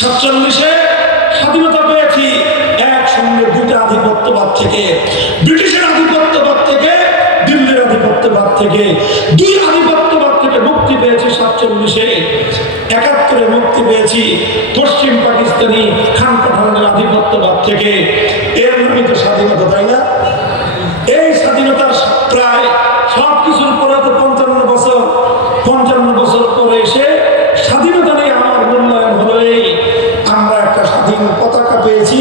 47-এ স্বাধীনতা পেয়েছি, একসঙ্গে দুটো আধিপত্যবাদ থেকে, ব্রিটিশের আধিপত্যবাদ থেকে, দিল্লির আধিপত্যবাদ থেকে, দুই আধিপত্যবাদ থেকে মুক্তি পেয়েছি 47-এ। 71-এ মুক্তি পেয়েছি পশ্চিম পাকিস্তানি খান পাঠানের আধিপত্যবাদ থেকে। এর নামই তো স্বাধীনতা, তাই না? এই স্বাধীনতার প্রায় সবকিছুর পরে তো 55 বছর পরে এসে স্বাধীনতা নিয়ে আমার মূল্যায়ন হলো এই, আমরা একটা স্বাধীন পতাকা পেয়েছি,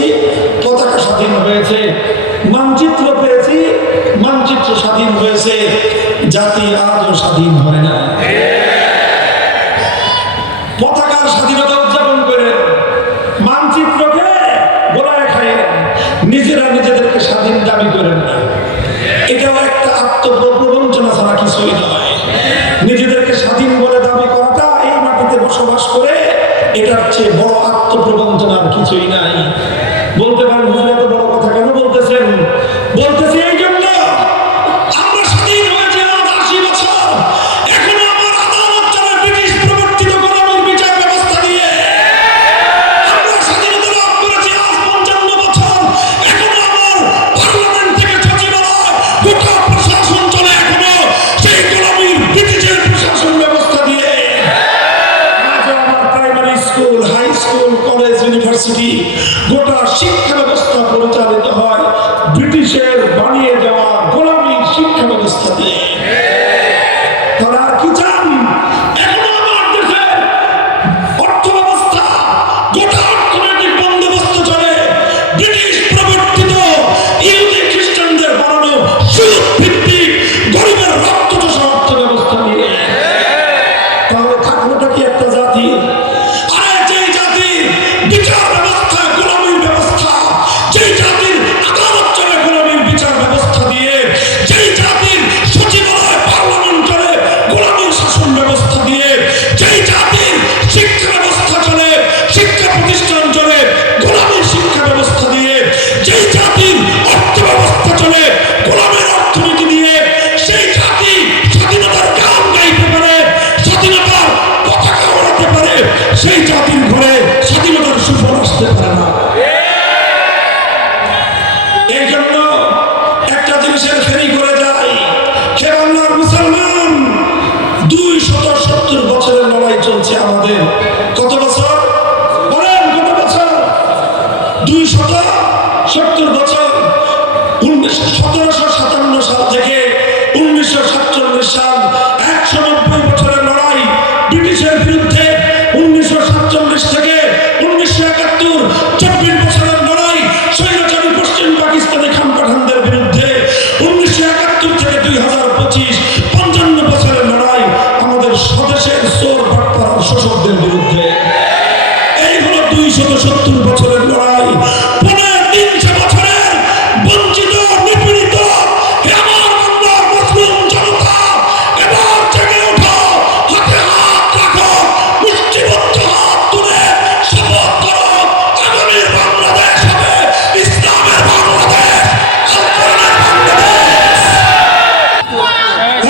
পতাকা স্বাধীন হয়েছে, মানচিত্র পেয়েছি, মানচিত্র স্বাধীন হয়েছে, জাতি আজও স্বাধীন হয় না। পতাকার স্বাধীনতা উদযাপন করে মানচিত্রকে গোলায় খায়, নিজেরা নিজেদেরকে স্বাধীন দাবি করেন না। এটাও একটা আত্মপ্রবঞ্চনা ছাড়া কিছুই নয়। নিজেদেরকে স্বাধীন বলে দাবি করাটা, এই মাটিতে বসবাস করে, এটার চেয়ে বড় আত্মপ্রবঞ্চনার কিছুই নাই। বলতে পারেন হুজুর এত বড় কথা কেন বলতেছেন? বলতেছি এই জন্য, আমরা স্বাধীন হয়েছে আজ 80 বছর, এখনো আমার আদালত চলে ব্রিটিশ প্রবর্তিত গোলামীর বিচার ব্যবস্থা দিয়ে। আমরা স্বাধীনতা লাভ করেছি আজ 55 বছর, এখনো আমার পার্লামেন্ট থেকে সচিবালয়, গোটা প্রশাসন চলে এখনো সেই গোলামীর ব্রিটিশের প্রশাসন ব্যবস্থা দিয়ে। আজ আমার primary school, high school, college, university, গোটা শিক্ষা ব্যবস্থা পরিচালিত হয় ব্রিটিশের বানিয়ে দেওয়া গোলামীর শিক্ষা ব্যবস্থা দিয়ে। তারা কি চান? এখনো আমার দেশের অর্থ ব্যবস্থা, গোটা অর্থনৈতিক বন্দোবস্ত চলে ব্রিটিশ প্রবর্তিত ইহুদি খ্রিস্টানদের বানানো সুদ ভিত্তিক গরিবের রক্ত চোষা অর্থ ব্যবস্থা দিয়ে। তাহলে থাকলোটা কি একটা জাতি? আরে যেই জাতির বিচার ব্যবস্থা গোলামীর ব্যবস্থা, যেই জাতির আদালত চলে গোলামীর বিচার ব্যবস্থা দিয়ে, যেই জাতির সচিবালয় পার্লামেন্ট চলে গোলামীর শাসন ব্যবস্থা দিয়ে, যেই জাতির শিক্ষা ব্যবস্থা চলে, শিক্ষা প্রতিষ্ঠান চলে গোলামীর শিক্ষা ব্যবস্থা দিয়ে, যেই জাতির অর্থ ব্যবস্থা চলে গোলামীর অর্থনীতি দিয়ে, সেই জাতি স্বাধীনতার গান গাইতে পারে, স্বাধীনতার পতাকা ওড়াতে পারে, সেই জাতির ঘরে স্বাধীনতার সুফল আসতে পারে না। এই জন্য একটা জিনিসের ফেরি করে যায়, হে বাংলার মুসলমান, 270 বছরের লড়াই চলছে আমাদের। কত বছর বলেন? কত বছর? 270 বছর। 1757 সাল থেকে 1947 সাল, 190 বছরের লড়াই ব্রিটিশের বিরুদ্ধে। 1947 থেকে 1971, 24 বছরের লড়াই স্বৈরাচারী পশ্চিম পাকিস্তানি খান পাঠানদের বিরুদ্ধে। 1971 থেকে 2025, 55 বছরের লড়াই আমাদের স্বদেশের চোর বাটপার শোষকদের বিরুদ্ধে। এই হলো 270 বছরের লড়াই। 300 বছরের বঞ্চিত, নিপীড়িত আমার বাংলার মুসলিম জনতা, এবার জেগে ওঠো, হাতে হাত রাখো, মুষ্টিবদ্ধ হাত তুলে শপথ করো, আগামীর বাংলাদেশ হবে ইসলামের বাংলাদেশ, আল কোরআনের বাংলাদেশ।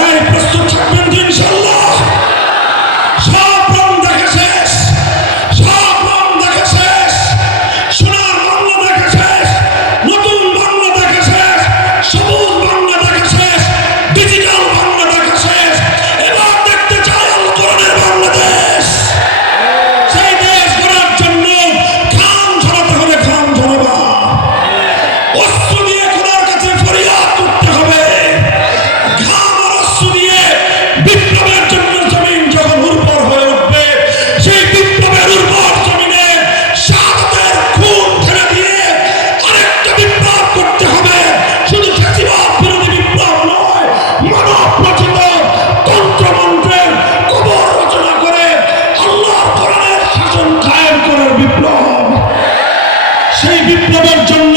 এই প্রস্তুত থাকবেন তো ইনশাআল্লাহ? সব রং দেখা শেষ, সব রং দেখা শেষ, সোনার বাংলা দেখা শেষ, নতুন বাংলা দেখা শেষ, সবুজ বাংলা দেখা শেষ, ডিজিটাল বাংলা দেখা শেষ। এবার দেখতে চাই আল কোরআনের বাংলাদেশ। সেই দেশ গড়ার জন্য ঘাম ঝরাতে হবে, ঘাম ঝরাবা, অস্ত্র দিয়ে খোদার কাছে ফরিয়াদ করতে হবে। ঘাম আর অস্ত্র দিয়ে বিপ্লবের জন্য জমিন যখন উর্বর হয়ে উঠবে, সেই বিপ্লবের উর্বর জমিনে শাহাদাতের খুন ঢেলে দিয়ে আরেকটা বিপ্লব করতে হবে। শুধু ফ্যাসিবাদ বিরোধী বিপ্লব নয়, মানব রচিত তন্ত্রমন্ত্রের কবর রচনা করে আল্লাহর কোরআনের শাসন কায়েম করার বিপ্লব। সেই বিপ্লবের জন্য